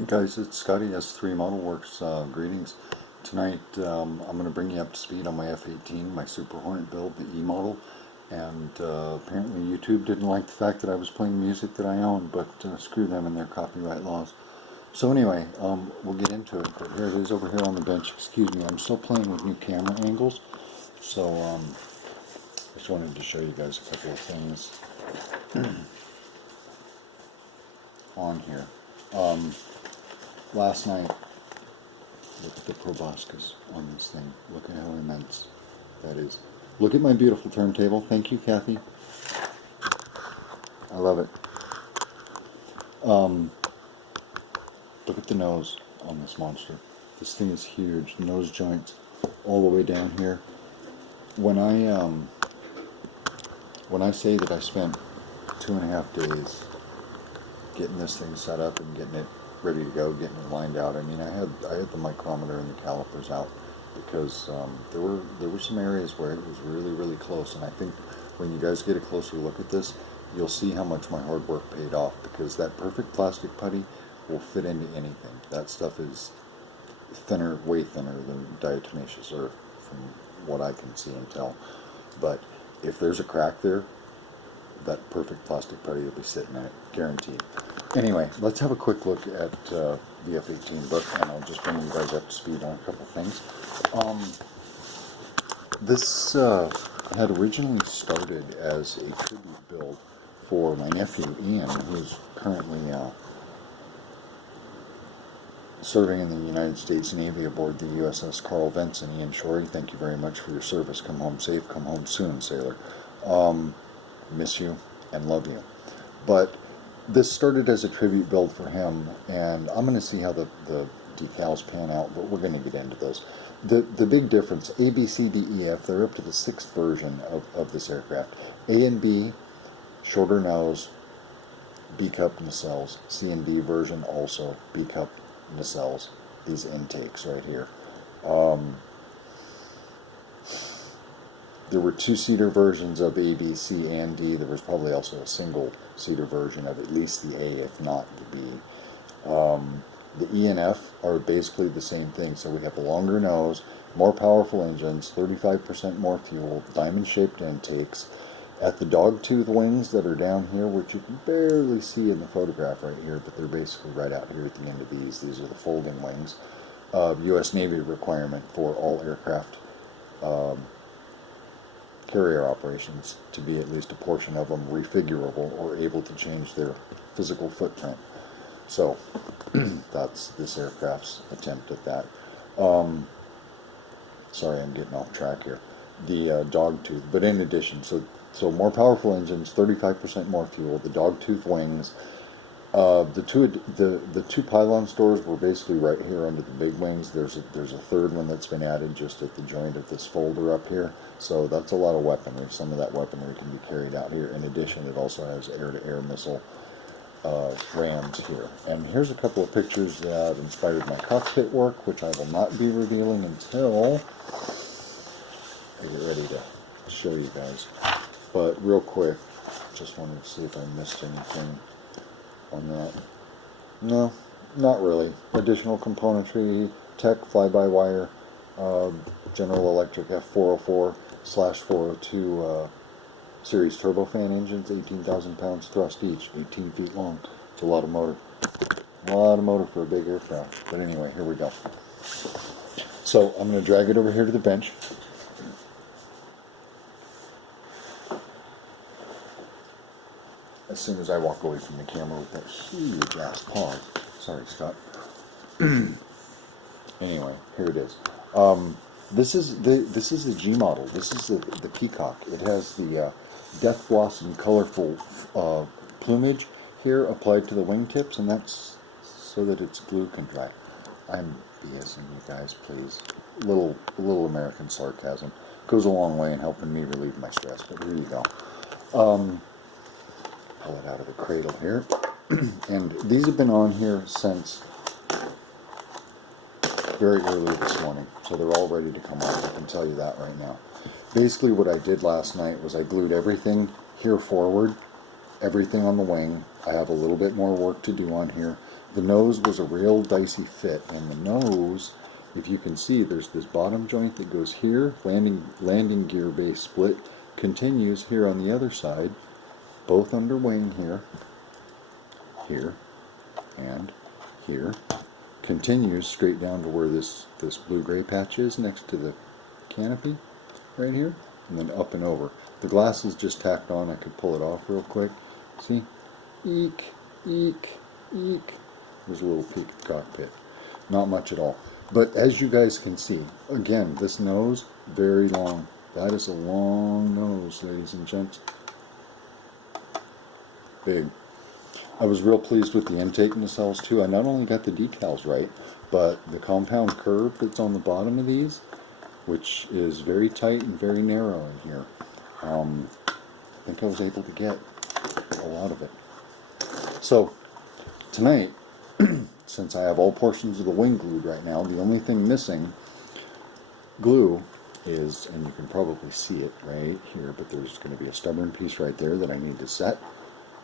Hey guys, it's Scotty S3 Model Works. Greetings. Tonight I'm going to bring you up to speed on my F-18, my Super Hornet build, the E model. And apparently YouTube didn't like the fact that I was playing music that I own, but screw them and their copyright laws. So anyway, we'll get into it. But here it is over here on the bench. Excuse me, I'm still playing with new camera angles. So just wanted to show you guys a couple of things on here. Last night, look at the proboscis on this thing. Look at how immense that is. Look at my beautiful turntable. Thank you, Kathy. I love it. Look at the nose on this monster. This thing is huge. The nose joints all the way down here. When I say that I spent 2.5 days getting this thing set up and getting it ready to go, getting it lined out. I mean, I had the micrometer and the calipers out because there were some areas where it was really close, and I think when you guys get a closer look at this, you'll see how much my hard work paid off, because that perfect plastic putty will fit into anything. That stuff is thinner, way thinner than diatomaceous earth from what I can see and tell. But if there's a crack there, that perfect plastic putty will be sitting in it, guaranteed. Anyway, let's have a quick look at the F-18 book, and I'll just bring you guys up to speed on a couple things. This had originally started as a tribute build for my nephew Ian, who's currently serving in the United States Navy aboard the USS Carl Vinson. Ian Shorey, thank you very much for your service. Come home safe, come home soon, sailor. Miss you and love you. But this started as a tribute build for him, and I'm going to see how the decals pan out, but we're going to get into those. The big difference, A, B, C, D, E, F, they're up to the 6th version of this aircraft. A and B, shorter nose, B-cup nacelles. C and D version also B-cup nacelles. These intakes right here. There were 2-seater versions of A, B, C, and D. There was probably also a single-seater version of at least the A, if not the B. The E and F are basically the same thing. So we have a longer nose, more powerful engines, 35% more fuel, diamond-shaped intakes. At the dogtooth wings that are down here, which you can barely see in the photograph right here, but they're basically right out here at the end of these. These are the folding wings. U.S. Navy requirement for all aircraft carrier operations to be at least a portion of them refigurable or able to change their physical footprint. So that's this aircraft's attempt at that. Sorry, I'm getting off track here. The dogtooth, but in addition, so more powerful engines, 35% more fuel. The dogtooth wings. The two pylon stores were basically right here under the big wings. There's a third one that's been added just at the joint of this folder up here. So that's a lot of weaponry. Some of that weaponry can be carried out here. In addition, it also has air-to-air missile rams here. And here's a couple of pictures that inspired my cockpit work, which I will not be revealing until I get ready to show you guys. But real quick, just wanted to see if I missed anything on that. No, not really. Additional componentry, tech, fly-by-wire, General Electric F404/402 series turbofan engines, 18,000 pounds thrust each, 18 feet long. It's a lot of motor. A lot of motor for a big aircraft. But anyway, here we go. So I'm going to drag it over here to the bench. As soon as I walk away from the camera with that huge ass paw. Sorry, Scott. Anyway, here it is. This is the G model. This is the Peacock. It has the death blossom colorful plumage here applied to the wingtips, and that's so that its glue can dry. I'm BSing you guys, please. A little American sarcasm goes a long way in helping me relieve my stress. But here you go. Pull it out of the cradle here. And these have been on here since very early this morning, so they're all ready to come off. I can tell you that right now. Basically what I did last night was I glued everything here forward, everything on the wing. I have a little bit more work to do on here. the nose was a real dicey fit, and the nose, if you can see, there's this bottom joint that goes here, landing gear base split, continues here on the other side, both under wing here, and here, continues straight down to where this blue-gray patch is next to the canopy, right here, and then up and over. The glass is just tacked on. I could pull it off real quick. See? Eek, eek, eek. There's a little peak of cockpit. Not much at all. But as you guys can see, again, this nose, very long. That is a long nose, ladies and gents. Big. I was real pleased with the intake nacelles too. I not only got the decals right, but the compound curve that's on the bottom of these, which is very tight and very narrow in here. I think I was able to get a lot of it. So, tonight, since I have all portions of the wing glued right now, the only thing missing glue is, and you can probably see it right here, but there's going to be a stubborn piece right there that I need to set.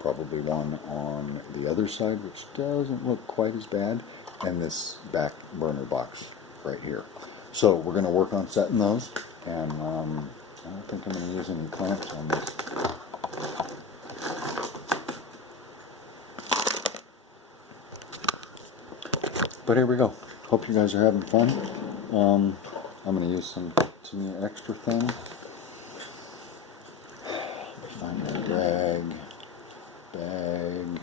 Probably one on the other side, which doesn't look quite as bad, and this back burner box right here. So we're going to work on setting those, and I don't think I'm going to use any clamps on this. But here we go. Hope you guys are having fun. I'm going to use some Tamiya extra thin. Find my drag bag.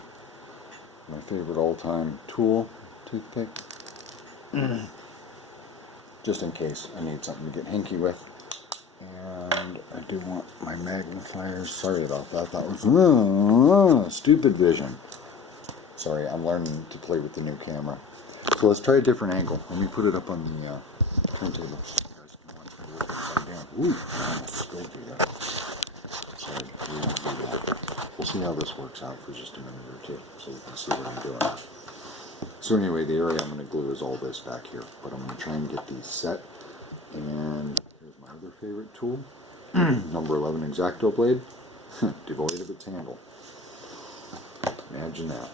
My favorite all-time tool, toothpick. Just in case I need something to get hinky with. And I do want my magnifiers. Sorry about that. That was stupid vision. Sorry, I'm learning to play with the new camera. So let's try a different angle. Let me put it up on the turntable. You guys can watch me work upside down. Ooh, I almost spilled you there. Sorry, we won't do that. We'll see how this works out for just a minute or two, so you can see what I'm doing. So anyway, the area I'm going to glue is all this back here, but I'm going to try and get these set. And here's my other favorite tool, number 11 X-Acto blade, devoid of its handle. Imagine that.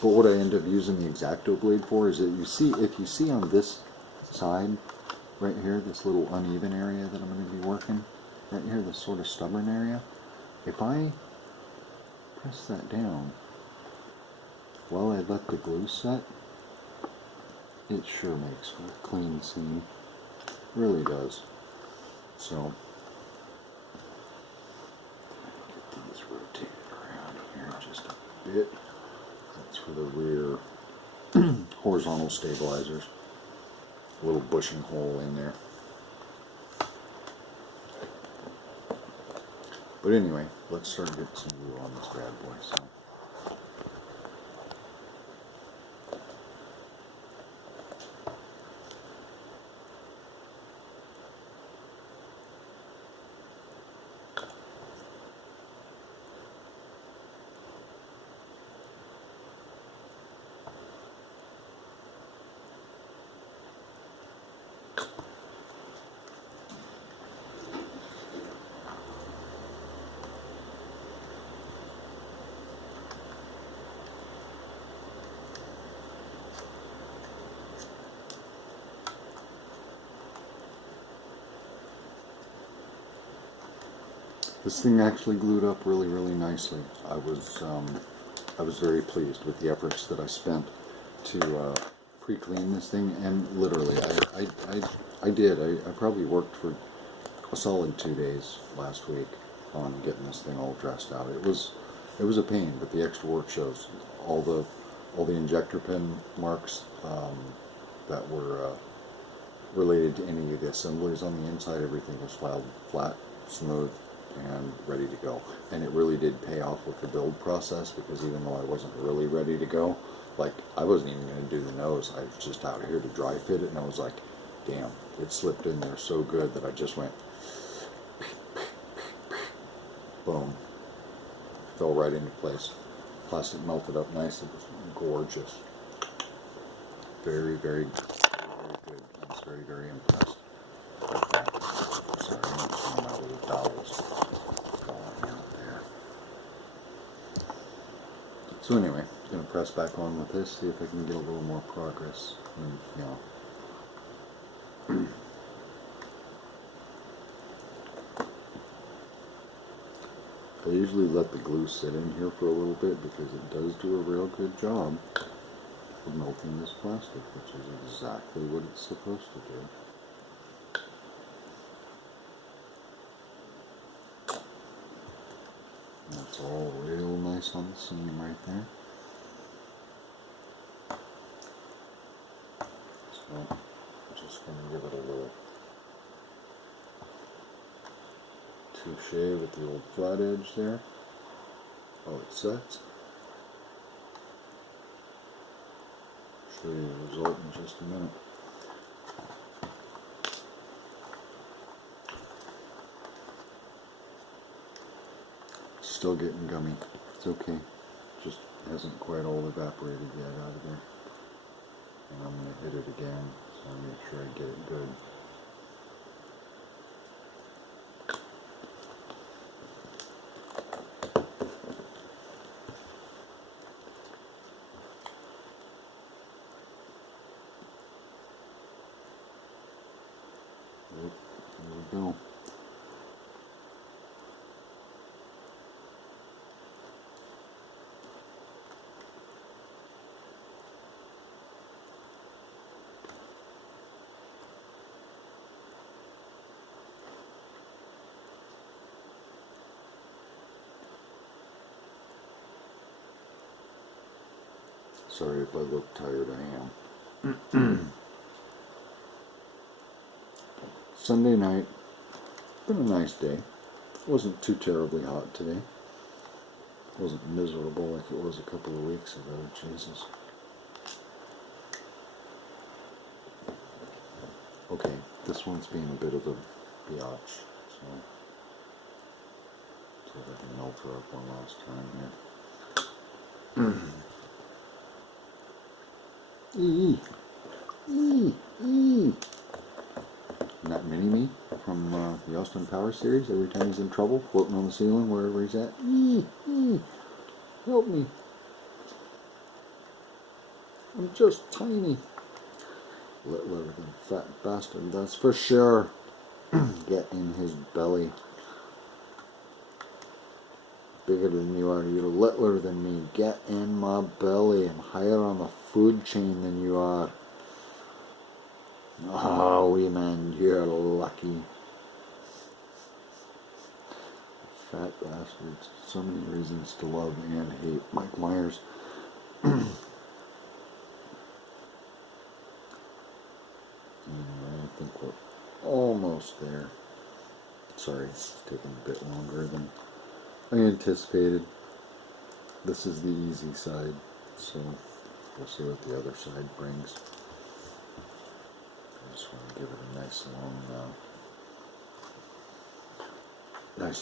But what I end up using the X-Acto blade for is that if you see on this side, right here, this little uneven area that I'm going to be working, right here, this sort of stubborn area, if I press that down while I let the glue set, it sure makes for a clean seam. Really does. So, get these rotated around here just a bit. That's for the rear horizontal stabilizers. A little bushing hole in there. But anyway, let's start getting some glue on this bad boy. So. This thing actually glued up really, really nicely. I was very pleased with the efforts that I spent to pre-clean this thing, and literally, I did. I probably worked for a solid 2 days last week on getting this thing all dressed out. It was a pain, but the extra work shows. All the injector pin marks that were related to any of the assemblies on the inside, everything was filed flat, smooth, and ready to go. And it really did pay off with the build process, because even though I wasn't really ready to go, like, I wasn't even going to do the nose. I was just out here to dry fit it, and I was like, damn, it slipped in there so good that I just went boom, fell right into place. Plastic melted up nice. It was gorgeous. Very, very, very, very good. I was very, very impressed. just falling out there. So anyway, I'm going to press back on with this, see if I can get a little more progress. And, you know. I usually let the glue sit in here for a little bit because it does do a real good job of melting this plastic, which is exactly what it's supposed to do. And that's all real nice on the seam right there. So I'm just going to give it a little touche with the old flat edge there while it sets. Show you the result in just a minute. Still getting gummy. It's okay. Just hasn't quite all evaporated yet out of there. And I'm going to hit it again, so I'll make sure I get it good. There we go. Sorry if I look tired, I am. Sunday night, been a nice day. Wasn't too terribly hot today. Wasn't miserable like it was a couple of weeks ago, Jesus. Okay, this one's being a bit of a biatch, so see if I can melt her up one last time here. And that mini-me from the Austin Power series, every time he's in trouble, floating on the ceiling, wherever he's at, help me. I'm just tiny. Littler than fat bastard, that's for sure. Get in his belly. Bigger than you are, you're littler than me. Get in my belly. I'm higher on the food chain than you are. Oh, wee man, you're lucky. Fat bastards. So many reasons to love and hate Mike Myers. Anyway, I think we're almost there. Sorry, it's taking a bit longer than I anticipated. This is the easy side, so we'll see what the other side brings. I just want to give it a nice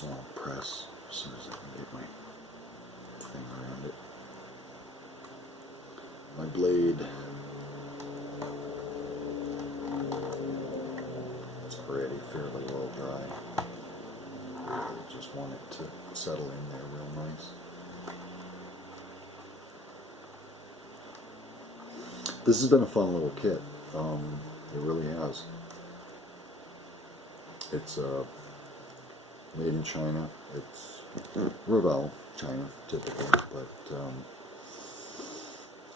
long press as soon as I can get my thing around it. My blade. It's already fairly well dry. I just want it to settle in there real nice. This has been a fun little kit. It really has. It's made in China. It's Revell, China, typically, but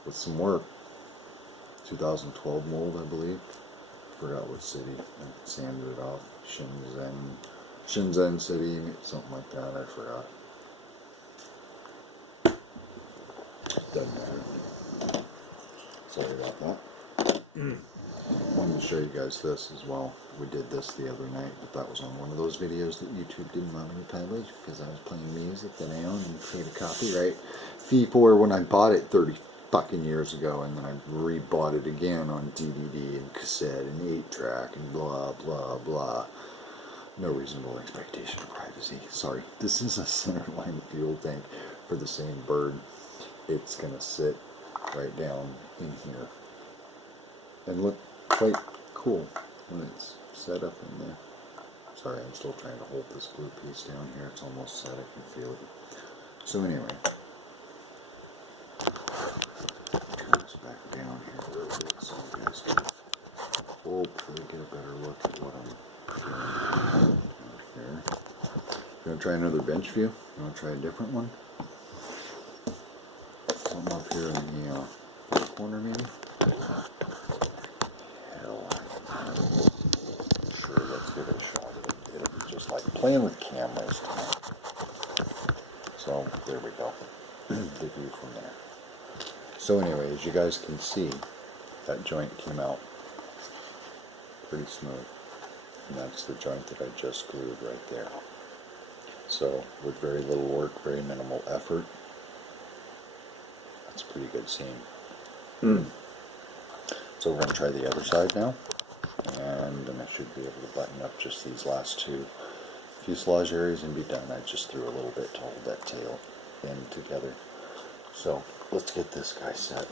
with some work. 2012 mold, I believe. Forgot what city. I sanded it off. Shenzhen City, something like that. I forgot. Doesn't matter. Sorry about that. Wanted to show you guys this as well. We did this the other night, but that was on one of those videos that YouTube didn't want me to publish because I was playing music that I own and paid a copyright fee for when I bought it 30 fucking years ago, and then I rebought it again on DVD and cassette and 8-track and blah blah blah. No reasonable expectation of privacy. Sorry. This is a centerline fuel tank for the same bird. It's gonna sit right down in here and look quite cool when it's set up in there. Sorry, I'm still trying to hold this blue piece down here. It's almost set. I can feel it. So anyway, turn this back down here a little bit so you guys can hopefully get a better look at what I'm doing here. You want to try another bench view? You want to try a different one? Something up here in the corner maybe? Hell, sure, let's give it a shot. It'll be just like playing with cameras tonight. So, there we go. The view from there. So anyway, as you guys can see, that joint came out pretty smooth. And that's the joint that I just glued right there. So, with very little work, very minimal effort, that's a pretty good scene. So we're going to try the other side now, and then I should be able to button up just these last two fuselage areas and be done. I just threw a little bit to hold that tail in together. So let's get this guy set.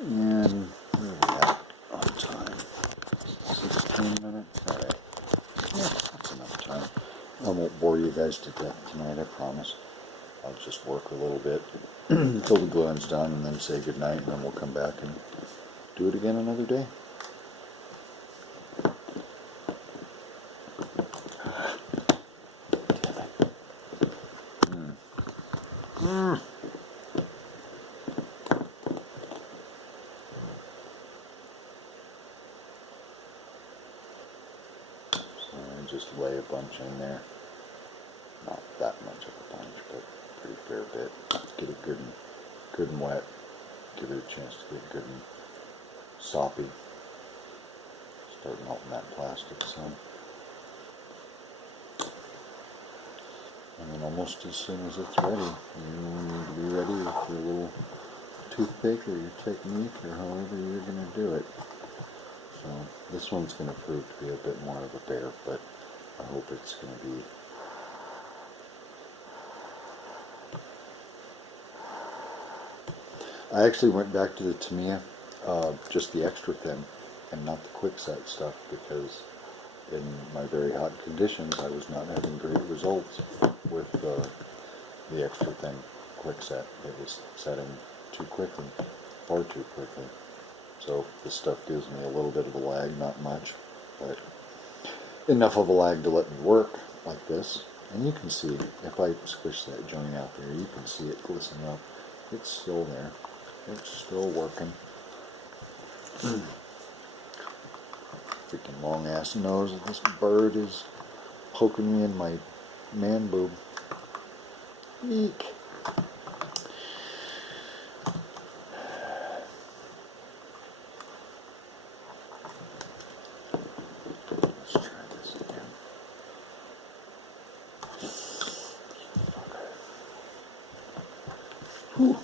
And where are we at on time? 16 minutes? Alright. Yeah, that's enough time. I won't bore you guys to death tonight, I promise. I'll just work a little bit until the gluing's done and then say goodnight, and then we'll come back and do it again another day. So I just lay a bunch in there. Not that much of a bunch, but a pretty fair bit. Get it good and wet. Give it a chance to get good and soppy. Start melting that plastic some. And then almost as soon as it's ready, you need to be ready with your little toothpick or your technique or however you're going to do it. So this one's going to prove to be a bit more of a bear, but I hope it's going to be I actually went back to the Tamiya, just the extra thin and not the quick set stuff, because in my very hot conditions I was not having great results with the extra thin quick set. It was setting too quickly, far too quickly. So this stuff gives me a little bit of a lag, not much, but enough of a lag to let me work like this. And you can see, if I squish that joint out there, you can see it glisten up. It's still there. It's still working. Freaking long ass nose of this bird is poking me in my man boob. Eek. Let's try this again. Whew.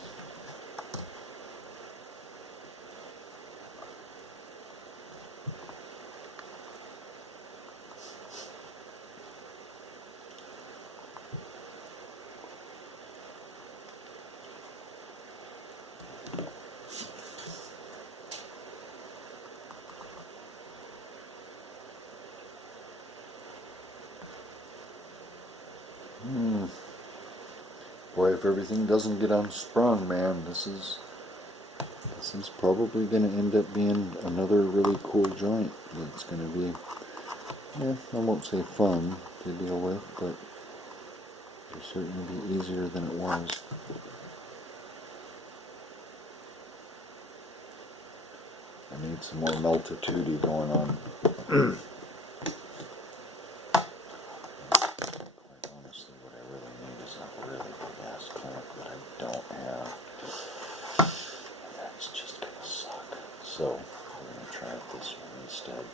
Boy, if everything doesn't get unsprung, man, this is probably going to end up being another really cool joint. It's going to be, yeah, I won't say fun to deal with, but it'll certainly be easier than it was. I need some more multitude going on. So, we're going to try it this one instead.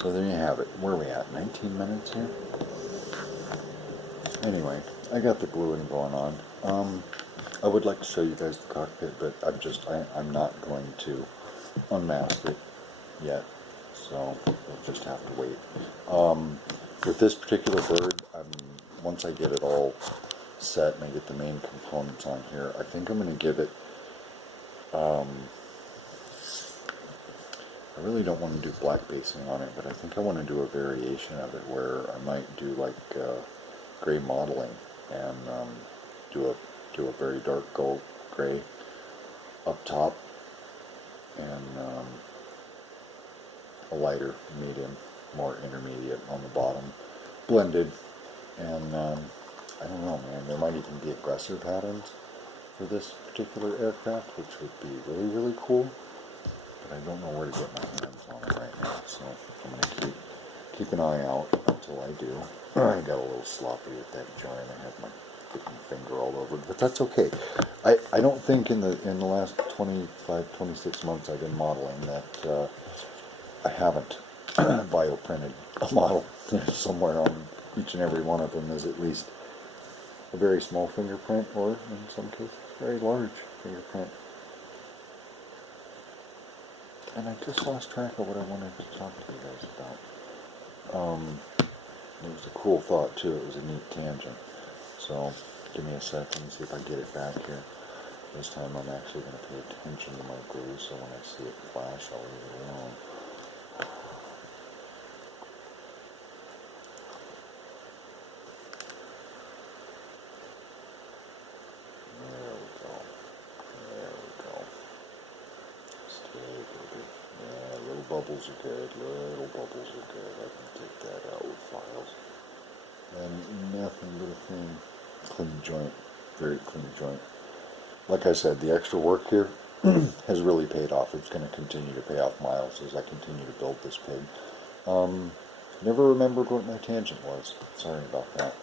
So there you have it. Where are we at? 19 minutes here? Anyway, I got the gluing going on. I would like to show you guys the cockpit, but I'm not going to unmask it yet, so we'll just have to wait. With this particular bird, once I get it all set and I get the main components on here, I think I'm going to give it, I really don't want to do black basing on it, but I think I want to do a variation of it where I might do like gray modeling and do a very dark gold gray up top and a lighter medium, more intermediate on the bottom, blended, and I don't know, man, there might even be aggressor patterns for this particular aircraft, which would be really, really cool, but I don't know where to get my hands on it right now, so I'm going to keep an eye out until I do. I got a little sloppy with that joint. I had my finger all over it, but that's okay. I don't think in the last 25, 26 months I've been modeling that I haven't bioprinted a model. Somewhere on each and every one of them is at least a very small fingerprint, or in some cases, very large fingerprint. And I just lost track of what I wanted to talk to you guys about. It was a cool thought too. It was a neat tangent. So give me a second and see if I get it back here. This time I'm actually going to pay attention to my glue, so when I see it flash, I'll leave it alone. There we go. There we go. Just take a bit. Yeah, little bubbles are good. Little bubbles are good. I can take that out with files. And nothing but a thing. Clean joint. Very clean joint. Like I said, the extra work here has really paid off. It's going to continue to pay off miles as I continue to build this pig. Never remembered what my tangent was. Sorry about that.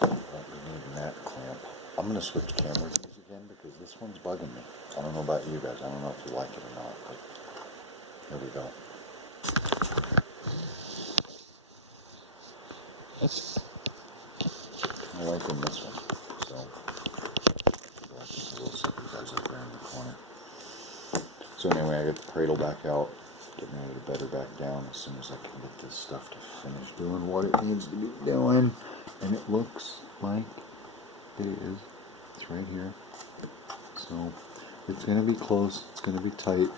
But we need that clamp. I'm going to switch camera views again because this one's bugging me. I don't know about you guys. I don't know if you like it or not, but here we go. I like in this one, so I think we'll see you guys up there in the corner. So anyway, I get the cradle back out, getting ready to bed her back down as soon as I can get this stuff to finish doing what it needs to be doing. And it looks like it is. It's right here. So it's going to be close. It's going to be tight.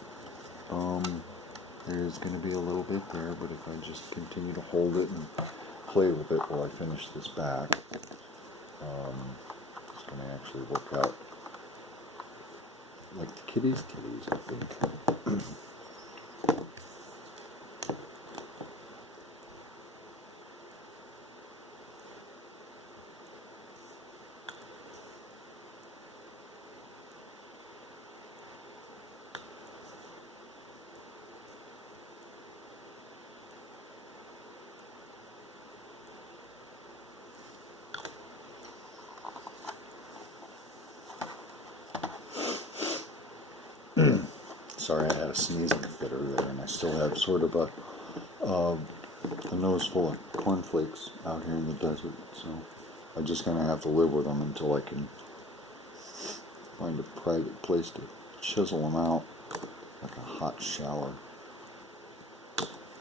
There's going to be a little bit there, but if I just continue to hold it and play with it while I finish this back, it's going to actually work out like the kitties, I think. Sorry, I had a sneezing fit earlier, and I still have sort of a nose full of cornflakes out here in the desert, so I'm just going to have to live with them until I can find a private place to chisel them out, like a hot shower.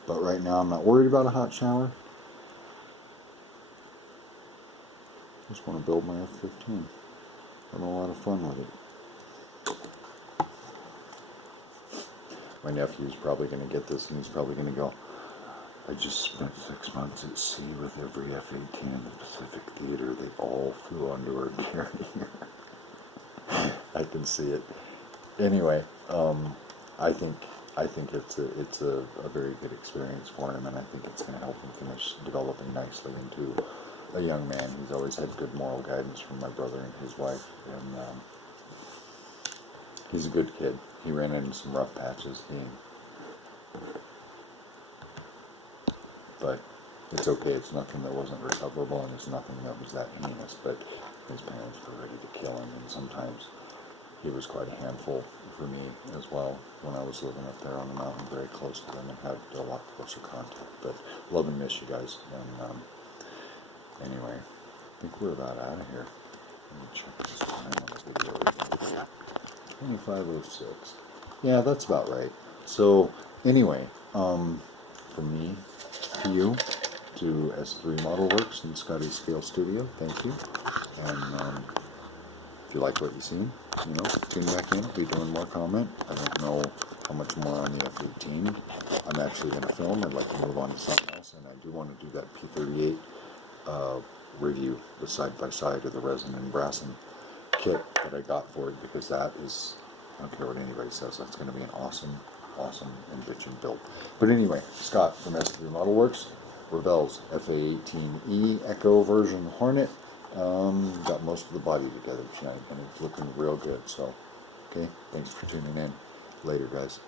But right now I'm not worried about a hot shower. Just want to build my F-15. Having a lot of fun with it. My nephew's probably going to get this, and he's probably going to go, I just spent 6 months at sea with every F-18 in the Pacific Theater. They all flew under our carrier. I can see it. Anyway, I think it's a very good experience for him, and I think it's going to help him finish developing nicely into a young man. He's always had good moral guidance from my brother and his wife, and he's a good kid. He ran into some rough patches, but it's okay. It's nothing that wasn't recoverable, and it's nothing that was that heinous, but his parents were ready to kill him, and sometimes he was quite a handful for me as well when I was living up there on the mountain very close to them and had a lot closer contact. But love and miss you guys, and anyway, I think we're about out of here. Let me check this time on the video again. 25:06. Yeah, that's about right. So, anyway, from me to you, to S3 Model Works and Scotty Scale Studio, thank you. And if you like what you've seen, you know, tune back in. I'll be doing more comment. I don't know how much more on the F-18 I'm actually going to film. I'd like to move on to something else, and I do want to do that P-38 review, the side-by-side of the resin and brassin kit that I got for it, because that is, I don't care what anybody says, that's going to be an awesome and bitchin' build. But anyway, Scott from S3 Model Works, Revell's F-A18E Echo version Hornet. Got most of the body together tonight, and it's looking real good. So, okay, thanks for tuning in. Later, guys.